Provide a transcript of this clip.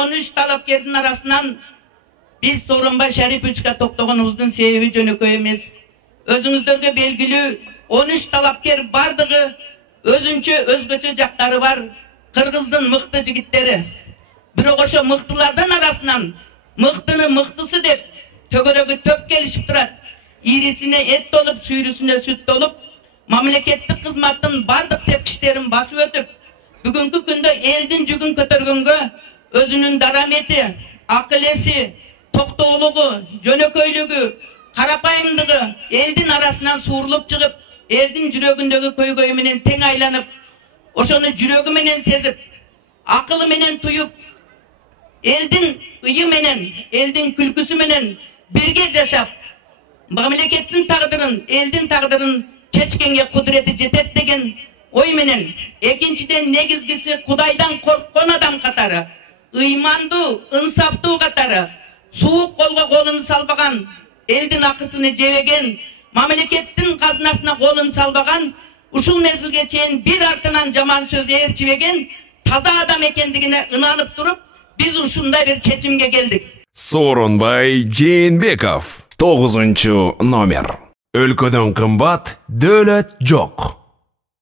13 талапкердин арасынан biz Sooronbay Sharipovичка токтогонубуздун себеби жөнөкөй эмес. Өзүңүздөргө белгилүү 13 талапкер бардыгы өзүнчө өзгөчө жактары бар кыргыздын мыкты жигиттери. Бирок ошо мыктылардын арасынан мыктыны мыктысы деп төгөрөгү төп келишип турат. Ирисине эт толуп, сүйрүсүнө сүт толуп, мамлекеттик кызматтын бардык тепкичтерин басып өтүп, бүгүнкү күндө элдин жүгүн көтөргөнгө өзүнүн дарамети, акыл эси, токтоолугу, жөнөкөйлүгү, карапайымдыгы элдин арасынан суурулуп чыгып, элдин жүрөгүндөгү көйгөй менен тең айланып, ошону жүрөгү менен сезип, акылы менен туюп, элдин ыйы менен, элдин күлкүсү менен бирге жашап, мамлекеттин тагдырын, элдин тагдырын чечкенге кудурети жетет деген ой менен, экинчиден негизгиси Кудайдан корккон адам катары, ыймандуу, ынсаптуу катары, суук колго колун салбаган, элдин акысыны жебеген, мамлекеттин казынасына колун салбаган, ушул мезгилге чейин бир артынан жаман сөз ээрчибеген таза адам экендигине ынанып туруп, биз ушундай бир чечимге келдик. Sooronbay Jeenbekov 9 номер. Өлкөдөн кымбат дөөлөт жок.